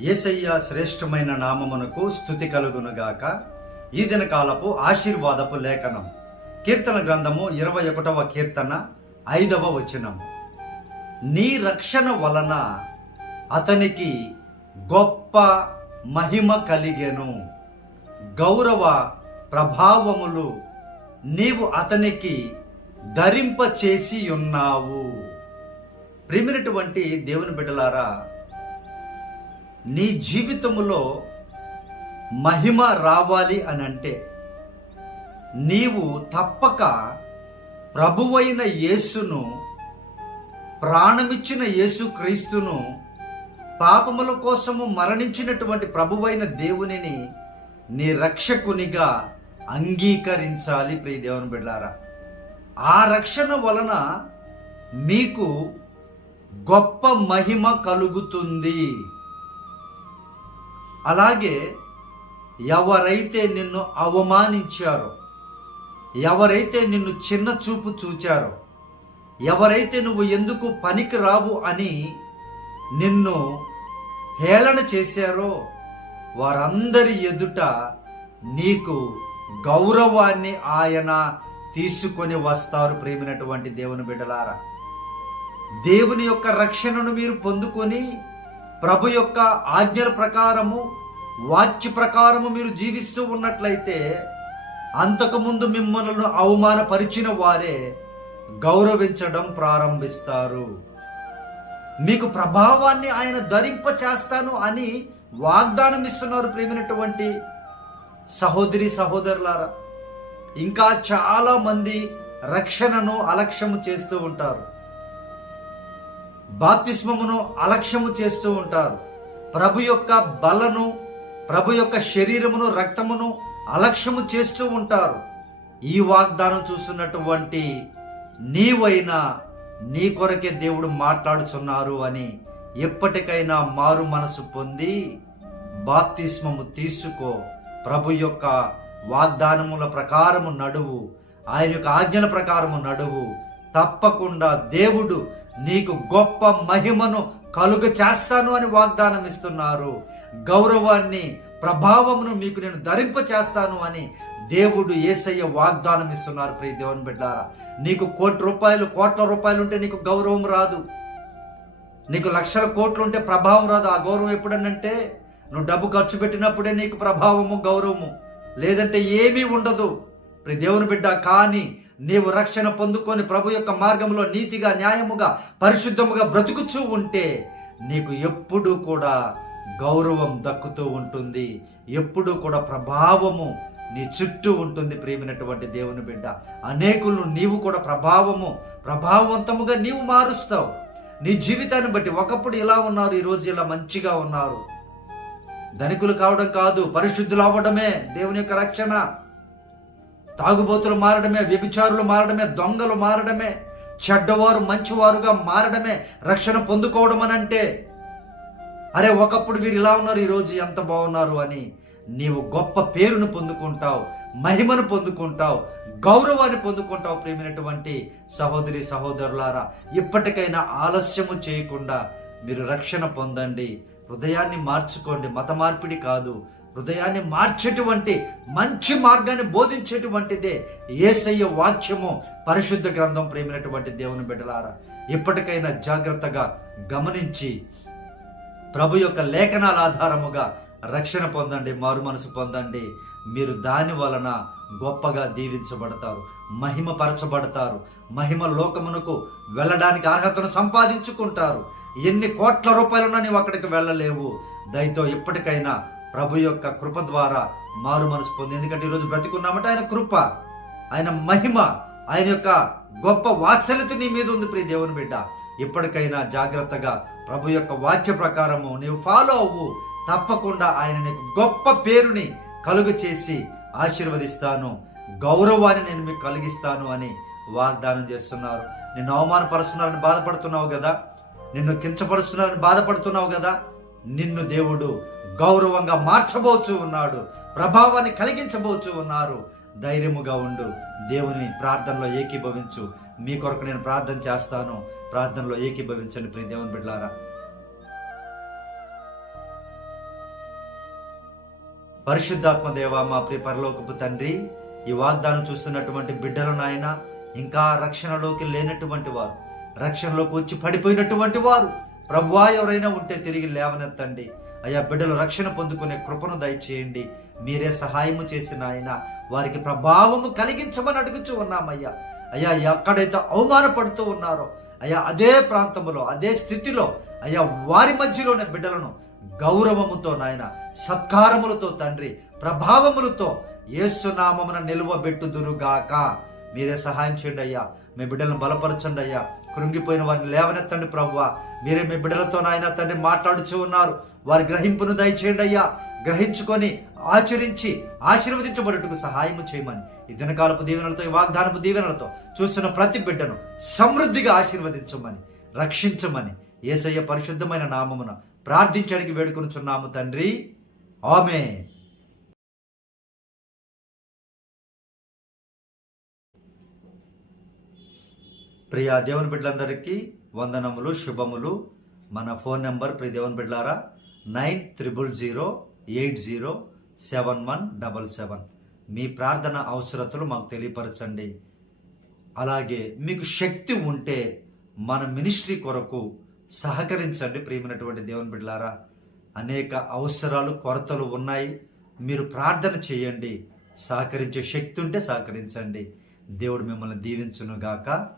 యేసయ్య శ్రేష్టమైన నామమునకు స్థుతి కలుగునుగాక. ఈ దిన కాలపు ఆశీర్వాదపు లేఖనం. కీర్తన గ్రంథము ఇరవై ఒకటవ కీర్తన ఐదవ వచనం. నీ రక్షణ వలన అతనికి గొప్ప మహిమ కలిగెను. గౌరవ ప్రభావములు నీవు అతనికి ధరింపచేసి ఉన్నావు. ప్రిమినటువంటి దేవుని బిడ్డలారా నీ జీవితంలో మహిమ రావాలి అని అంటే నీవు తప్పక ప్రభువైన యేసును ప్రాణమిచ్చిన యేసు క్రీస్తును పాపముల కోసము మరణించినటువంటి ప్రభువైన దేవునిని నీ రక్షకునిగా అంగీకరించాలి ప్రియ దేవుని బిడ్డారా. ఆ రక్షణ వలన మీకు గొప్ప మహిమ కలుగుతుంది. అలాగే ఎవరైతే నిన్ను అవమానించారో ఎవరైతే నిన్ను చిన్న చూపు చూచారో ఎవరైతే నువ్వు ఎందుకు పనికి రావు అని నిన్ను హేళన చేశారో వారందరి ఎదుట నీకు గౌరవాన్ని ఆయన తీసుకొని వస్తారు ప్రేమినటువంటి దేవుని బిడ్డలారా. దేవుని యొక్క రక్షణను మీరు పొందుకొని ప్రభు యొక్క ఆజ్ఞల ప్రకారము వాక్య ప్రకారము మీరు జీవిస్తూ ఉన్నట్లయితే అంతకుముందు మిమ్మల్ని అవమానపరిచిన వారే గౌరవించడం ప్రారంభిస్తారు. మీకు ప్రభావాన్ని ఆయన ధరింప చేస్తాను అని వాగ్దానం ఇస్తున్నారు ప్రేమినటువంటి సహోదరి సహోదరులారా. ఇంకా చాలా మంది రక్షణను అలక్ష్యము చేస్తూ ఉంటారు. బాప్తిస్మమును అలక్ష్యము చేస్తూ ఉంటారు. ప్రభు యొక్క బలను ప్రభు యొక్క శరీరమును రక్తమును అలక్ష్యము చేస్తూ ఉంటారు. ఈ వాగ్దానం చూస్తున్నటువంటి నీవైనా నీ కొరకే దేవుడు మాట్లాడుచున్నారు అని ఎప్పటికైనా మారు మనసు పొంది బాప్తిస్మము తీసుకో. ప్రభు యొక్క వాగ్దానముల ప్రకారము నడువు ఆయన యొక్క ఆజ్ఞల ప్రకారము నడువు. తప్పకుండా దేవుడు నీకు గొప్ప మహిమను కలుగ చేస్తాను అని వాగ్దానం ఇస్తున్నారు. గౌరవాన్ని ప్రభావమును మీకు నేను ధరింప చేస్తాను అని దేవుడు ఏసయ్య వాగ్దానం ఇస్తున్నారు. ప్రియ దేవుని బిడ్డారా నీకు కోటి రూపాయలు కోట్ల రూపాయలు ఉంటే నీకు గౌరవం రాదు. నీకు లక్షల కోట్లు ఉంటే ప్రభావం రాదు. ఆ గౌరవం ఎప్పుడనంటే నువ్వు డబ్బు ఖర్చు పెట్టినప్పుడే నీకు ప్రభావము గౌరవము. లేదంటే ఏమీ ఉండదు. ప్రతి దేవుని బిడ్డ కానీ నీవు రక్షణ పొందుకొని ప్రభు యొక్క మార్గంలో నీతిగా న్యాయముగా పరిశుద్ధముగా బ్రతుకుచూ ఉంటే నీకు ఎప్పుడూ కూడా గౌరవం దక్కుతూ ఉంటుంది. ఎప్పుడూ కూడా ప్రభావము నీ చుట్టూ ఉంటుంది ప్రేమినటువంటి దేవుని బిడ్డ. అనేకులను నీవు కూడా ప్రభావము ప్రభావవంతముగా నీవు మారుస్తావు. నీ జీవితాన్ని బట్టి ఒకప్పుడు ఇలా ఉన్నారు ఈరోజు ఇలా మంచిగా ఉన్నారు? ధనికులు కావడం కాదు పరిశుద్ధులు అవ్వడమే దేవుని యొక్క రక్షణ. తాగుబోతులు మారడమే వ్యభిచారులు మారడమే దొంగలు మారడమే చెడ్డవారు మంచివారుగా మారడమే రక్షణ పొందుకోవడం అని అంటే అరే ఒకప్పుడు వీరు ఇలా ఉన్నారు ఈరోజు ఎంత బాగున్నారు అని నీవు గొప్ప పేరును పొందుకుంటావు మహిమను పొందుకుంటావు గౌరవాన్ని పొందుకుంటావు ప్రేమైనటువంటి సహోదరి సహోదరులారా. ఇప్పటికైనా ఆలస్యము చేయకుండా మీరు రక్షణ పొందండి. హృదయాన్ని మార్చుకోండి. మత మార్పిడి కాదు. హృదయాన్ని మార్చేటువంటి మంచి మార్గాన్ని బోధించేటువంటిదే ఏసయ్య వాక్యము. పరిశుద్ధ గ్రంథం ప్రేమైనటువంటి దేవుని బిడ్డలారా ఇప్పటికైనా జాగ్రత్తగా గమనించి ప్రభు యొక్క లేఖనాల ఆధారముగా రక్షణ పొందండి మారు మనసు పొందండి. మీరు దాని వలన గొప్పగా దీవించబడతారు మహిమ పరచబడతారు మహిమ లోకమునకు వెళ్ళడానికి అర్హతను సంపాదించుకుంటారు. ఎన్ని కోట్ల రూపాయలున్నా నీవు అక్కడికి వెళ్ళలేవు. దయతో ఇప్పటికైనా ప్రభు యొక్క కృప ద్వారా మారు మనసు పొంది. ఎందుకంటే ఈరోజు బ్రతికున్నామంటే ఆయన కృప ఆయన మహిమ ఆయన యొక్క గొప్ప వాత్సల్యత నీ మీద ఉంది ప్రియ దేవుని బిడ్డ. ఇప్పటికైనా జాగ్రత్తగా ప్రభు యొక్క వాక్య ప్రకారము నీవు ఫాలో అవ్వు. తప్పకుండా ఆయన నీకు గొప్ప పేరుని కలుగు చేసి ఆశీర్వదిస్తాను. గౌరవాన్ని నేను మీకు కలిగిస్తాను అని వాగ్దానం చేస్తున్నారు. నిన్ను అవమానపరుస్తున్నారని బాధపడుతున్నావు కదా? నిన్ను కించపరుస్తున్నారని బాధపడుతున్నావు కదా? నిన్ను దేవుడు గౌరవంగా మార్చబోచు ఉన్నాడు ప్రభావాన్ని కలిగించబోచు ఉన్నారు. ధైర్యముగా ఉండు. దేవుని ప్రార్థనలో ఏకీభవించు. మీ కొరకు నేను ప్రార్థన చేస్తాను. ప్రార్థనలో ఏకీభవించండి ప్రియ దేవుని బిడ్డారా పరిశుద్ధాత్మ దేవ మా ప్రియ పరలోకపు తండ్రి ఈ వాగ్దానం చూస్తున్నటువంటి బిడ్డలు నాయన ఇంకా రక్షణలోకి లేనటువంటి వారు రక్షణలోకి వచ్చి పడిపోయినటువంటి వారు ప్రభువా ఎవరైనా ఉంటే తిరిగి లేవనెత్తండి. అయ్యా బిడ్డలు రక్షణ పొందుకునే కృపను దయచేయండి. మీరే సహాయము చేసిన ఆయన వారికి ప్రభావము కలిగించమని అడుగుచూ ఉన్నామయ్యా. అయ్యా ఎక్కడైతే అవమానపడుతూ ఉన్నారో అయ్యా అదే ప్రాంతంలో అదే స్థితిలో అయ్యా వారి మధ్యలోనే బిడ్డలను గౌరవముతో నాయన సత్కారములతో తండ్రి ప్రభావములతో ఏసునామమున నిలువబెట్టుదురుగాక. మీరే సహాయం చేయండి అయ్యా. మీ బిడ్డలను బలపరచండి అయ్యా. కృంగిపోయిన వారిని లేవనెత్తండి ప్రభువ మీరే మీ బిడ్డలతో నాయన తండ్రి మాట్లాడుచూ ఉన్నారు. వారి గ్రహింపును దయచేయండి అయ్యా. గ్రహించుకొని ఆచరించి ఆశీర్వదించబడుటకు సహాయము చేయమని ఈ దినకాలపు దీవెనలతో ఈ వాగ్దానపు దీవెనలతో చూస్తున్న ప్రతి బిడ్డను సమృద్ధిగా ఆశీర్వదించమని రక్షించమని ఏసయ్య పరిశుద్ధమైన నామమున ప్రార్థించడానికి వేడుకొనుచున్నాము తండ్రి. ఆమె ప్రియ దేవుని బిడ్డలందరికీ వందనములు శుభములు. మన ఫోన్ నెంబర్ ప్రియ దేవుని బిడ్డలారా nine triple zero eight zero seven one double seven. మీ ప్రార్థన అవసరతలు మాకు తెలియపరచండి. అలాగే మీకు శక్తి ఉంటే మన మినిస్ట్రీ కొరకు సహకరించండి ప్రియమైనటువంటి దేవుని బిడ్డలారా. అనేక అవసరాలు కొరతలు ఉన్నాయి. మీరు ప్రార్థన చేయండి. సహకరించే శక్తి ఉంటే సహకరించండి. దేవుడు మిమ్మల్ని దీవించునుగాక.